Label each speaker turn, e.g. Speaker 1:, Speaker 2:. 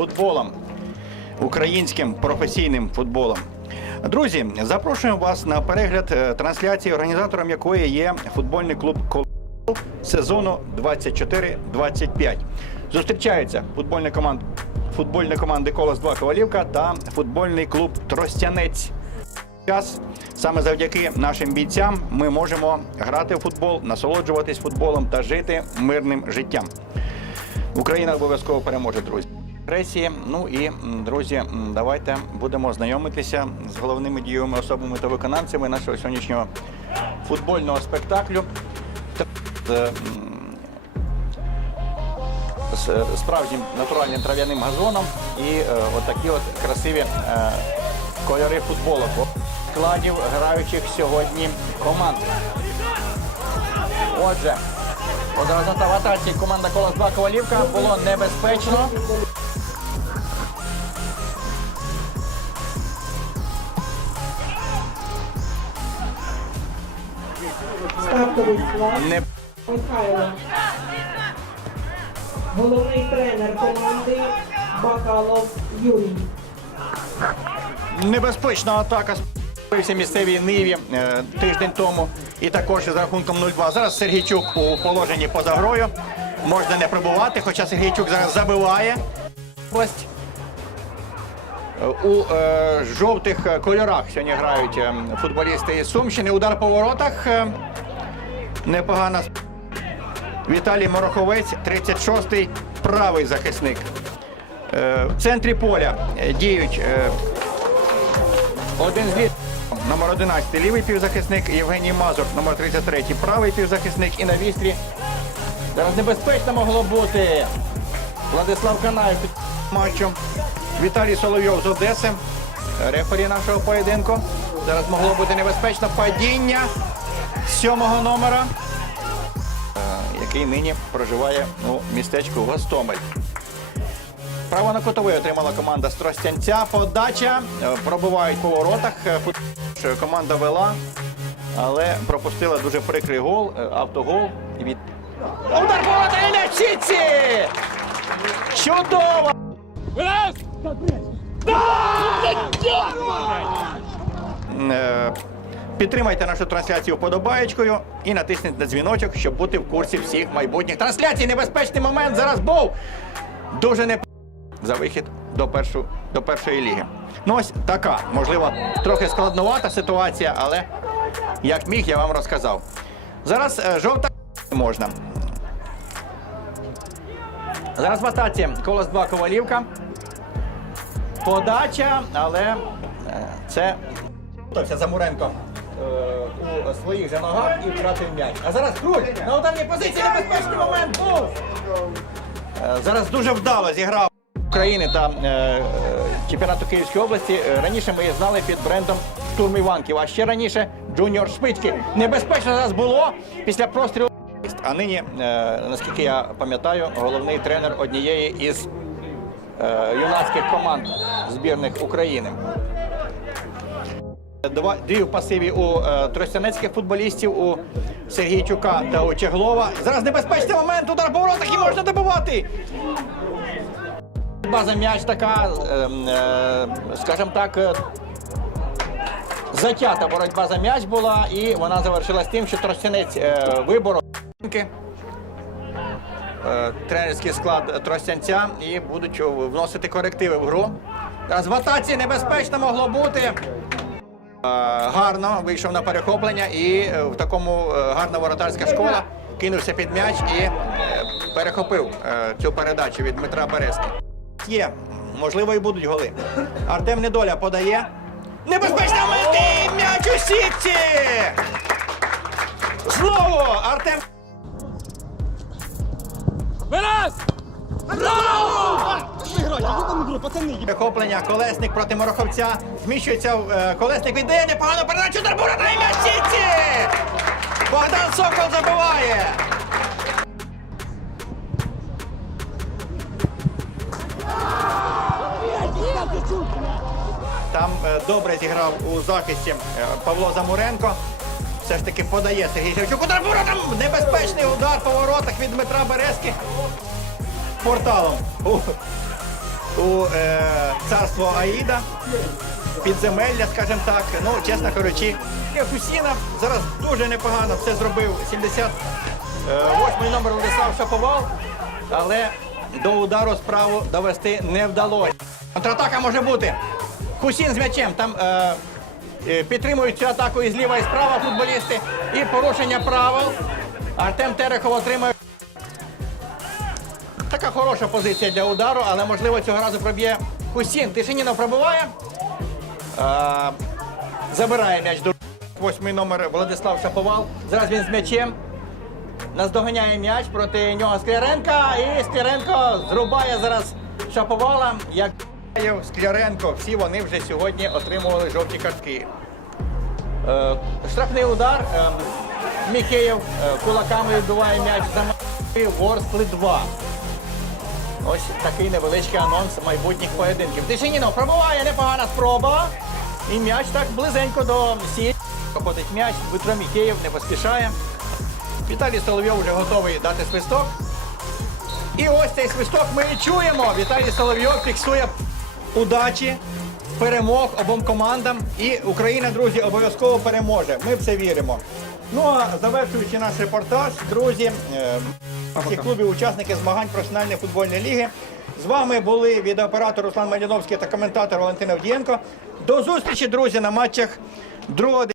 Speaker 1: футболом, українським професійним футболом. Друзі, запрошуємо вас на перегляд е, трансляції, організатором якої є футбольний клуб «Колос» сезону 24-25. Зустрічаються футбольні команди, футбольні команди Колос 2 Ковалівка та футбольний клуб Тростянець. Час саме завдяки нашим бійцям ми можемо грати в футбол, насолоджуватись футболом та жити мирним життям. Україна обов'язково переможе, друзі. Агресії. Ну і друзі, давайте будемо знайомитися з головними дієвими особами та виконавцями нашого сьогоднішнього футбольного спектаклю. З, справжнім натуральним трав'яним газоном і е, отакі от красиві е, кольори футболу. Складів граючих сьогодні команд. Отже, одразу в атаці команда Колос 2 Ковалівка було небезпечно.
Speaker 2: Стартовий склад
Speaker 1: Не
Speaker 2: Михайло. Головний тренер команди Бакалов Юрій.
Speaker 1: Небезпечна атака спився місцевій Ниві е, тиждень тому. І також з рахунком 0-2. Зараз Сергійчук у положенні поза грою. Можна не пробувати, хоча Сергійчук зараз забиває. Е, У е, жовтих е, кольорах сьогодні грають е, футболісти із Сумщини. Удар по воротах. Непогана. Віталій Мороховець, 36-й, правий захисник. Е, в центрі поля е, діють е, один з літ. Номер 11 лівий півзахисник, Євгеній Мазур, номер 33 правий півзахисник і на вістрі. Зараз небезпечно могло бути. Владислав Канаєв під матчем. Віталій Соловйов з Одеси. Рефері нашого поєдинку. Зараз могло бути небезпечно падіння сьомого номера, е, який нині проживає у містечку Гостомель. Право на котовий отримала команда з Тростянця. Подача. Е, Пробивають по воротах. Е, Команда вела, але пропустила дуже прикрий гол, автогол. Від... Удар по ворота і м'яч Чудово! Е, Підтримайте нашу трансляцію вподобаєчкою і натисніть на дзвіночок, щоб бути в курсі всіх майбутніх трансляцій. Небезпечний момент зараз був. Дуже не за вихід до, першу, до першої ліги. Ну ось така, можливо, трохи складнувата ситуація, але як міг, я вам розказав. Зараз е, жовта можна. Зараз в атаці колос 2 ковалівка. Подача, але е, це Готовся Замуренко е, у своїх же ногах і втратив м'яч. А зараз круль на ударній позиції небезпечний момент був. Е, Зараз дуже вдало зіграв України та е, е, чемпіонату Київської області. Е, Раніше ми її знали під брендом Штурм Іванків, а ще раніше Джуніор Шпички. Небезпечно зараз було після прострілу. А нині, е, наскільки я пам'ятаю, головний тренер однієї із е, юнацьких команд збірних України. Два дві в пасиві у е, тростянецьких футболістів у Сергійчука та у Чеглова. Зараз небезпечний момент, удар по воротах і можна добивати. База м'яч така, е, е, скажімо так, е, затята боротьба за м'яч була, і вона завершилась тим, що Тростянець е, виборов е, тренерський склад Тростянця і будуть вносити корективи в гру. Зараз в атаці небезпечно могло бути. Е, гарно вийшов на перехоплення і е, в такому е, гарна воротарська школа кинувся під м'яч і перехопив цю передачу від Дмитра Березки. Є, можливо, і будуть голи. Артем Недоля подає. Небезпечний момент і м'яч у сітці! Знову Артем. Перехоплення, колесник проти Мороховця. Зміщується е, колесник, віддає непогано передачу Дарбура на ім'я Сітці! Богдан Сокол забиває. Там е, добре зіграв у захисті е, Павло Замуренко. Все ж таки подає Сергій Шевчук. Удар воротам! Небезпечний удар по воротах від Дмитра Березки. Порталом. У е, царство Аїда, підземелля, скажімо так. Ну, чесно кажучи, і Хусіна зараз дуже непогано все зробив. 78-й номер Владислав Шаповал, але до удару справу довести не вдалося. Контратака може бути. Хусін з м'ячем. Там е, е, підтримують цю атаку і зліва, і справа футболісти. І порушення правил. Артем Терехов отримає. Така хороша позиція для удару, але можливо цього разу проб'є Хусін. Тишинінов пробиває. Е, забирає м'яч до восьмий номер Владислав Шаповал. Зараз він з м'ячем. Наздоганяє м'яч проти нього Скляренка. І Скляренко зрубає зараз Шаповала. Як Скляренко, всі вони вже сьогодні отримували жовті картки. Е, штрафний удар. Е, Мікеєв кулаками відбиває м'яч за Ворскли 2. Ось такий невеличкий анонс майбутніх поєдинків. Тишинінов пробиває непогана спроба. І м'яч так близенько до сіть. Проходить м'яч, Дмитро Мікеєв не поспішає. Віталій Соловйов вже готовий дати свисток. І ось цей свисток ми і чуємо. Віталій Соловйов фіксує удачі, перемог обом командам. І Україна, друзі, обов'язково переможе. Ми в це віримо. Ну а завершуючи наш репортаж, друзі, е, всіх клубів, учасники змагань професіональної футбольної ліги. З вами були відеооператор Руслан Маліновський та коментатор Валентин Авдієнко. До зустрічі, друзі, на матчах другого.